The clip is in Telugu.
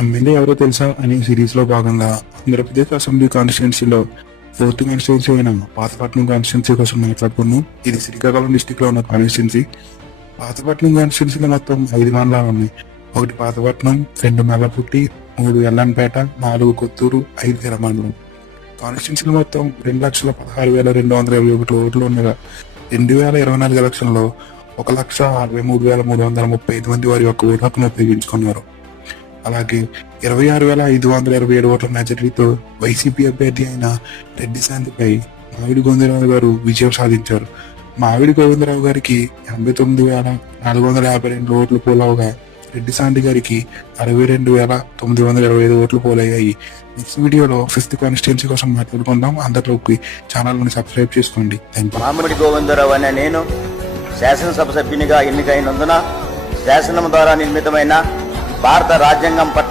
ఎమ్మెల్యే ఎవరో తెలుసా అనే సిరీస్ లో భాగంగా ఆంధ్రప్రదేశ్ అసెంబ్లీ కాన్స్టిట్యున్సీలో 4th కాన్స్టిట్యున్సీ అయిన పాతపట్నం కాన్స్టిట్యున్సీ కోసం మాట్లాడుకున్నాం. ఇది శ్రీకాకుళం డిస్టిక్ లో ఉన్న కాన్స్టిట్యున్సీ. పాతపట్నం కాన్స్టిట్యున్సీలో మొత్తం 5 మండలాలు ఉన్నాయి. 1 పాతపట్నం, 2 మెల్లపుట్టి, 3 ఎల్లంపేట, 4 కొత్తూరు, 5 విరమండలం. కాన్స్టిట్యున్సీలో మొత్తం 2,16,221 ఓట్లు ఉండగా 2024 ఎలక్షన్లో 1,63,335 మంది వారి యొక్క ఓటు హక్కును ఉపయోగించుకున్నారు. అలాగే 26,527 ఓట్ల మెజారిటీతో వైసీపీ అభ్యర్థి అయిన రెడ్డి శాంతిపై మావిడి గోవిందరావు గారు విజయం సాధించారు. మావిడి గోవిందరావు గారికి 89,452 ఓట్లు పోలవగా రెడ్డి శాంతి గారికి 62,925 ఓట్లు పోలయ్యాయి. నెక్స్ట్ వీడియోలో 5th కాన్స్టిట్యున్సీ కోసం మాట్లాడుకుందాం. అందరిలోకి ఛానల్ని సబ్స్క్రైబ్ చేసుకోండి. మామిడి గోవిందరావు అనే నేను శాసనసభ సభ్యునిగా ఎన్నికైనందున శాసనం ద్వారా నిర్మితమైన భారత రాజ్యాంగం పట్ల